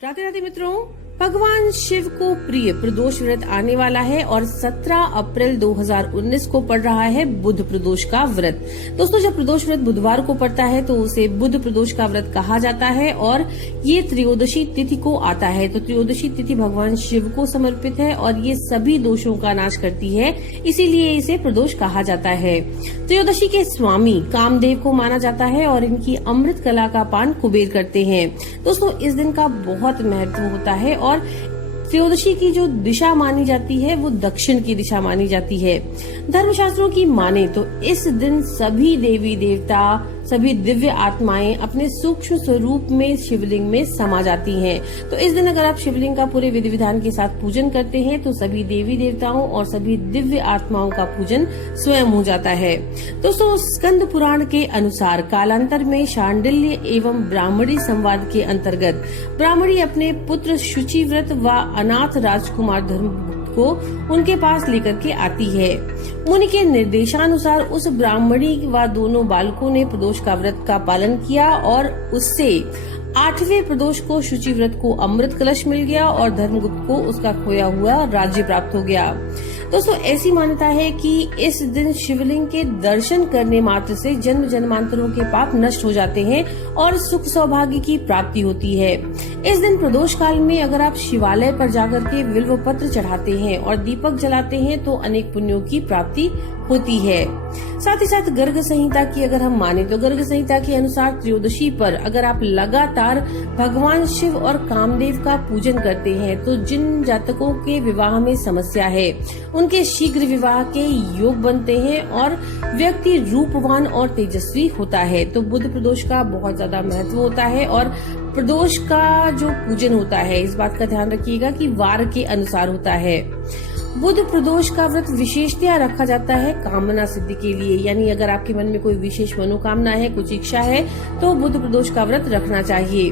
राधे राधे मित्रों, भगवान शिव को प्रिय प्रदोष व्रत आने वाला है और 17 अप्रैल 2019 को पड़ रहा है बुध प्रदोष का व्रत। दोस्तों, जब प्रदोष व्रत बुधवार को पड़ता है तो उसे बुध प्रदोष का व्रत कहा जाता है और ये त्रयोदशी तिथि को आता है। तो त्रयोदशी तिथि भगवान शिव को समर्पित है और ये सभी दोषों का नाश करती है, इसीलिए इसे प्रदोष कहा जाता है। त्रयोदशी के स्वामी कामदेव को माना जाता है और इनकी अमृत कला का पान कुबेर करते हैं। दोस्तों, इस दिन का बहुत महत्व होता है और त्रयोदशी की जो दिशा मानी जाती है वो दक्षिण की दिशा मानी जाती है। धर्मशास्त्रों की माने तो इस दिन सभी देवी देवता, सभी दिव्य आत्माएं अपने सूक्ष्म स्वरूप में शिवलिंग में समा जाती हैं। तो इस दिन अगर आप शिवलिंग का पूरे विधि विधान के साथ पूजन करते हैं तो सभी देवी देवताओं और सभी दिव्य आत्माओं का पूजन स्वयं हो जाता है। दोस्तों, स्कंद पुराण के अनुसार कालांतर में शांडिल्य एवं ब्राह्मणी संवाद के अंतर्गत ब्राह्मणी अपने पुत्र शुचिव्रत व अनाथ राजकुमार धर्मगुप्त को उनके पास लेकर के आती है। मुनि के निर्देशानुसार उस ब्राह्मणी व दोनों बालकों ने प्रदोष का व्रत का पालन किया और उससे 8वें प्रदोष को शुचिव्रत को अमृत कलश मिल गया और धर्मगुप्त को उसका खोया हुआ राज्य प्राप्त हो गया। दोस्तों, ऐसी मान्यता है कि इस दिन शिवलिंग के दर्शन करने मात्र से जन्म जन्मांतरों के पाप नष्ट हो जाते हैं और सुख सौभाग्य की प्राप्ति होती है। इस दिन प्रदोष काल में अगर आप शिवालय पर जाकर के बिल्व पत्र चढ़ाते हैं और दीपक जलाते हैं तो अनेक पुण्यों की प्राप्ति होती है। साथ ही साथ गर्ग संहिता की अगर हम माने तो गर्ग संहिता के अनुसार त्रयोदशी पर अगर आप लगातार भगवान शिव और कामदेव का पूजन करते हैं तो जिन जातकों के विवाह में समस्या है उनके शीघ्र विवाह के योग बनते हैं और व्यक्ति रूपवान और तेजस्वी होता है। तो बुध प्रदोष का बहुत ज्यादा महत्व होता है और प्रदोष का जो पूजन होता है इस बात का ध्यान रखिएगा कि वार के अनुसार होता है। बुध प्रदोष का व्रत विशेषतया रखा जाता है कामना सिद्धि के लिए, यानी अगर आपके मन में कोई विशेष मनोकामना है, कुछ इच्छा है तो बुध प्रदोष का व्रत रखना चाहिए।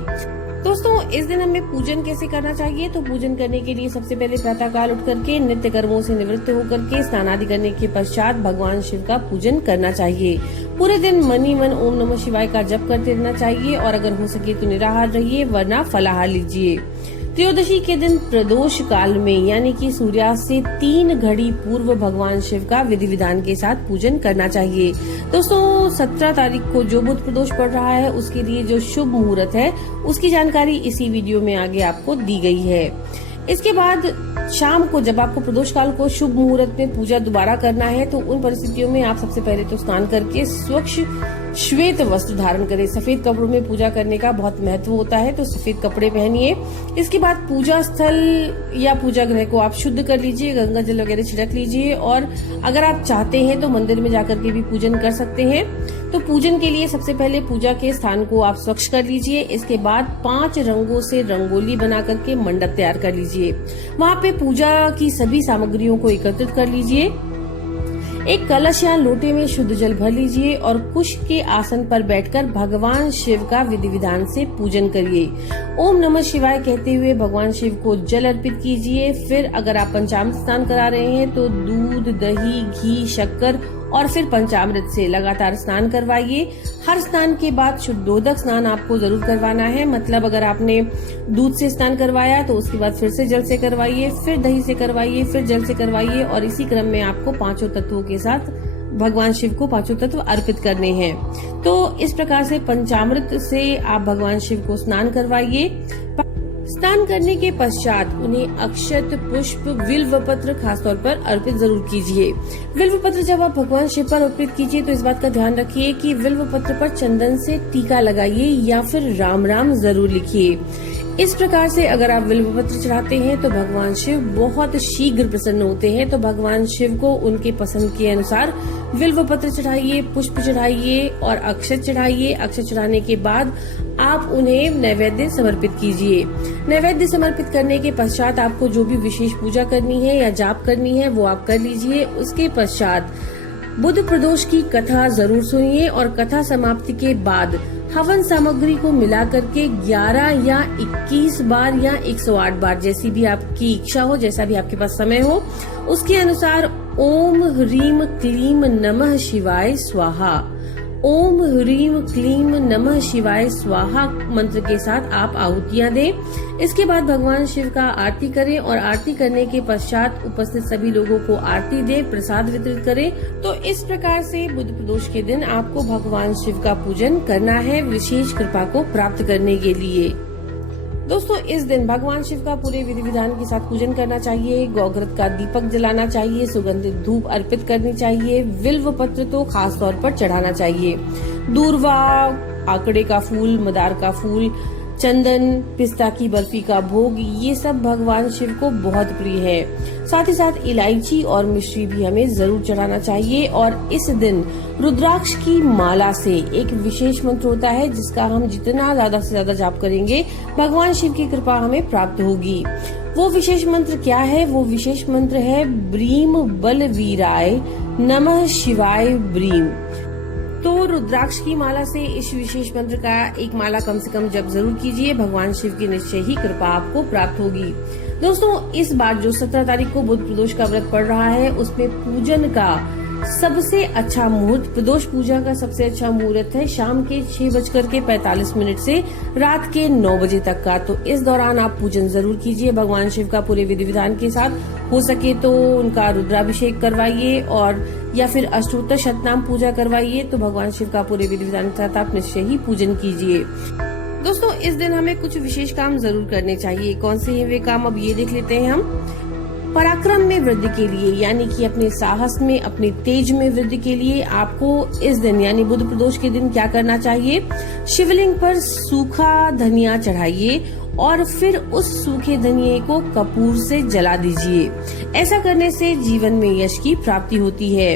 दोस्तों, इस दिन हमें पूजन कैसे करना चाहिए? तो पूजन करने के लिए सबसे पहले प्रातःकाल उठ करके नित्य कर्मों से निवृत्त होकर के स्नान आदि करने के पश्चात भगवान शिव का पूजन करना चाहिए। पूरे दिन मन ही मन ओम नमः शिवाय का जप करते रहना चाहिए और अगर हो सके तो निराहार रहिए वरना फलाहार लीजिए। त्रयोदशी के दिन प्रदोष काल में यानी कि सूर्यास्त से 3 घड़ी पूर्व भगवान शिव का विधि विधान के साथ पूजन करना चाहिए। दोस्तों, 17 तारीख को जो बुध प्रदोष पड़ रहा है उसके लिए जो शुभ मुहूर्त है उसकी जानकारी इसी वीडियो में आगे आपको दी गई है। इसके बाद शाम को जब आपको प्रदोष काल को शुभ मुहूर्त में पूजा दोबारा करना है तो उन परिस्थितियों में आप सबसे पहले तो स्नान करके स्वच्छ श्वेत वस्त्र धारण करें। सफेद कपड़ों में पूजा करने का बहुत महत्व होता है तो सफेद कपड़े पहनिए। इसके बाद पूजा स्थल या पूजा गृह को आप शुद्ध कर लीजिए, गंगा जल वगैरह छिड़क लीजिए और अगर आप चाहते हैं तो मंदिर में जाकर के भी पूजन कर सकते हैं। तो पूजन के लिए सबसे पहले पूजा के स्थान को आप स्वच्छ कर लीजिए। इसके बाद 5 रंगों से रंगोली बना करके मंडप तैयार कर लीजिए। वहाँ पे पूजा की सभी सामग्रियों को एकत्रित कर लीजिए। एक कलश या लोटे में शुद्ध जल भर लीजिए और कुश के आसन पर बैठकर भगवान शिव का विधि विधान से पूजन करिए। ओम नमः शिवाय कहते हुए भगवान शिव को जल अर्पित कीजिए। फिर अगर आप पंचामृत स्नान करा रहे हैं तो दूध, दही, घी, शक्कर और फिर पंचामृत से लगातार स्नान करवाइए। हर स्नान के बाद शुद्धोदक स्नान आपको जरूर करवाना है। मतलब अगर आपने दूध से स्नान करवाया तो उसके बाद फिर से जल से करवाइए, फिर दही से करवाइए, फिर जल से करवाइए और इसी क्रम में आपको 5 तत्वों के साथ भगवान शिव को 5 तत्व अर्पित करने हैं। तो इस प्रकार से पंचामृत से आप भगवान शिव को स्नान करवाइए। स्नान करने के पश्चात उन्हें अक्षत, पुष्प, बिल्व पत्र खासतौर पर अर्पित जरूर कीजिए। बिल्व पत्र जब आप भगवान शिव पर अर्पित कीजिए तो इस बात का ध्यान रखिए कि बिल्व पत्र पर चंदन से टीका लगाइए या फिर राम राम जरूर लिखिए। इस प्रकार से अगर आप बिल्व पत्र चढ़ाते हैं तो भगवान शिव बहुत शीघ्र प्रसन्न होते हैं। तो भगवान शिव को उनके पसंद के अनुसार बिल्व पत्र चढ़ाइए, पुष्प चढ़ाइए और अक्षत चढ़ाइए। अक्षत चढ़ाने के बाद आप उन्हें नैवेद्य समर्पित कीजिए। नैवेद्य समर्पित करने के पश्चात आपको जो भी विशेष पूजा करनी है या जाप करनी है वो आप कर लीजिए। उसके पश्चात बुध प्रदोष की कथा जरूर सुनिए और कथा समाप्ति के बाद हवन सामग्री को मिला करके 11 या 21 बार या 108 बार जैसी भी आपकी इच्छा हो, जैसा भी आपके पास समय हो, उसके अनुसार ओम ह्रीम क्लीम नमः शिवाय स्वाहा, ओम ह्रीम क्लीम नमः शिवाय स्वाहा मंत्र के साथ आप आहुतियां दें। इसके बाद भगवान शिव का आरती करें और आरती करने के पश्चात उपस्थित सभी लोगों को आरती दें, प्रसाद वितरित करें। तो इस प्रकार से बुध प्रदोष के दिन आपको भगवान शिव का पूजन करना है विशेष कृपा को प्राप्त करने के लिए। दोस्तों, इस दिन भगवान शिव का पूरे विधि विधान के साथ पूजन करना चाहिए। गौघृत का दीपक जलाना चाहिए, सुगंधित धूप अर्पित करनी चाहिए, बिल्व पत्र तो खास तौर पर चढ़ाना चाहिए। दूर्वा, आकड़े का फूल, मदार का फूल, चंदन, पिस्ता की बर्फी का भोग, ये सब भगवान शिव को बहुत प्रिय है। साथ ही साथ इलायची और मिश्री भी हमें जरूर चढ़ाना चाहिए। और इस दिन रुद्राक्ष की माला से एक विशेष मंत्र होता है जिसका हम जितना ज्यादा से ज्यादा जाप करेंगे भगवान शिव की कृपा हमें प्राप्त होगी। वो विशेष मंत्र क्या है? वो विशेष मंत्र है ब्रीम बलवीराय नमः शिवाय ब्रीम। तो रुद्राक्ष की माला से इस विशेष मंत्र का एक माला कम से कम जप जरूर कीजिए, भगवान शिव की निश्चय ही कृपा आपको प्राप्त होगी। दोस्तों, इस बार जो 17 तारीख को बुध प्रदोष का व्रत पड़ रहा है उसमें पूजन का सबसे अच्छा मुहूर्त, प्रदोष पूजा का सबसे अच्छा मुहूर्त है शाम के 6:45 से रात के 9 बजे तक का। तो इस दौरान आप पूजन जरूर कीजिए भगवान शिव का पूरे विधि विधान के साथ। हो सके तो उनका रुद्राभिषेक करवाइए और या फिर अष्टोत्तर शतनाम पूजा करवाइए। तो भगवान शिव का पूरे विधि विधान के साथ आप निश्चय ही पूजन कीजिए। दोस्तों, इस दिन हमें कुछ विशेष काम जरूर करने चाहिए। कौन से हैं वे काम, अब ये देख लेते हैं हम। पराक्रम में वृद्धि के लिए, यानी कि अपने साहस में, अपने तेज में वृद्धि के लिए आपको इस दिन यानी बुध प्रदोष के दिन क्या करना चाहिए? शिवलिंग पर सूखा धनिया चढ़ाइए और फिर उस सूखे धनिये को कपूर से जला दीजिए। ऐसा करने से जीवन में यश की प्राप्ति होती है।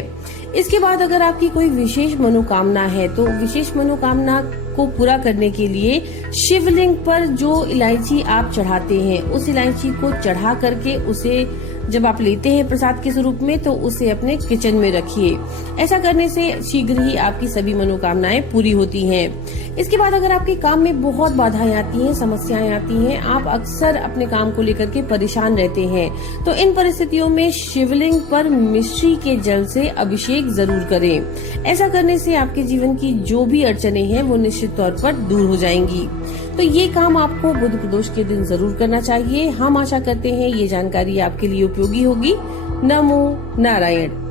इसके बाद अगर आपकी कोई विशेष मनोकामना है तो विशेष मनोकामना को पूरा करने के लिए शिवलिंग पर जो इलायची आप चढ़ाते हैं उस इलायची को चढ़ा करके उसे जब आप लेते हैं प्रसाद के स्वरूप में तो उसे अपने किचन में रखिए। ऐसा करने से शीघ्र ही आपकी सभी मनोकामनाएं पूरी होती हैं। इसके बाद अगर आपके काम में बहुत बाधाएं आती हैं, समस्याएं आती हैं, आप अक्सर अपने काम को लेकर के परेशान रहते हैं, तो इन परिस्थितियों में शिवलिंग पर मिश्री के जल से अभिषेक जरूर करें। ऐसा करने से आपके जीवन की जो भी अड़चने हैं वो निश्चित तौर पर दूर हो जाएंगी। तो ये काम आपको बुध प्रदोष के दिन जरूर करना चाहिए। हम आशा करते हैं ये जानकारी आपके लिए उपयोगी होगी। नमो नारायण।